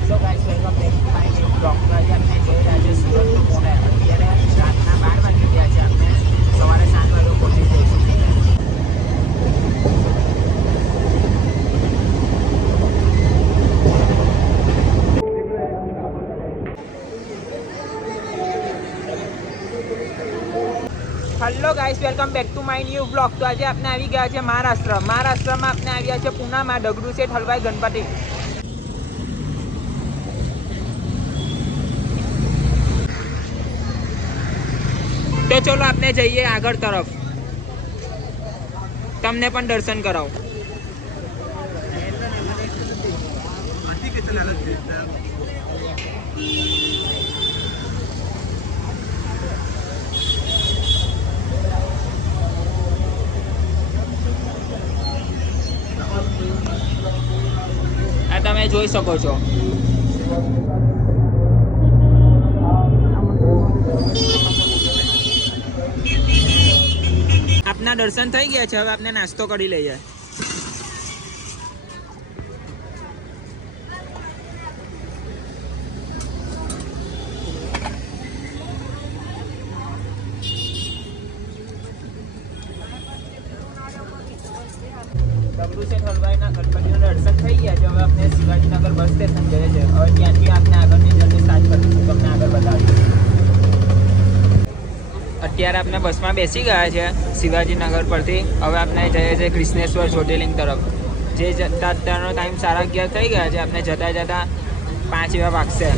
Hello guys, welcome back to my new blog. તો આજે આપણે જઈ રહ્યા છીએ સુરતનો પુણે. અત્યારે રાતના 12 વાગી ગયા છે. આપણે સવારે 7 વાગે પહોંચી જઈશું Pune. Hello guys, welcome back to my new blog. તો આજે આપણે આવી ગયા છે મહારાષ્ટ્રમાં આપણે આવ્યા છે પૂનામાં ડગડુ શેઠ હલવાઈ ગણપતિ. તો ચલો આપણે જઈએ આગળ તરફ, તમને પણ દર્શન કરાવો. આ તમે જોઈ શકો છો. આપના દર્શન થઈ ગયા છે. હવે આપણે નાસ્તો કરી લઈએ. ડગડુ શેઠ હલવાઈના ગણપતિના દર્શન થઈ ગયા છે. હવે આપણે શિવાજીનગર બસ સ્ટેશન જઈએ છીએ. હવે ત્યાંથી આપણે આગળની જર્ની સ્ટાર્ટ કરીશું. તમને આગળ બતાવીશું. અત્યારે આપણે બસમાં બેસી ગયા છે શિવાજીનગર પરથી. હવે આપણે જઈએ છીએ કૃષ્ણેશ્વર જ્યોતિર્લિંગ તરફ. જે અત્યારનો ટાઈમ 11:30 થઈ ગયા છે. આપણે જતાં 5 એવા વાગશે.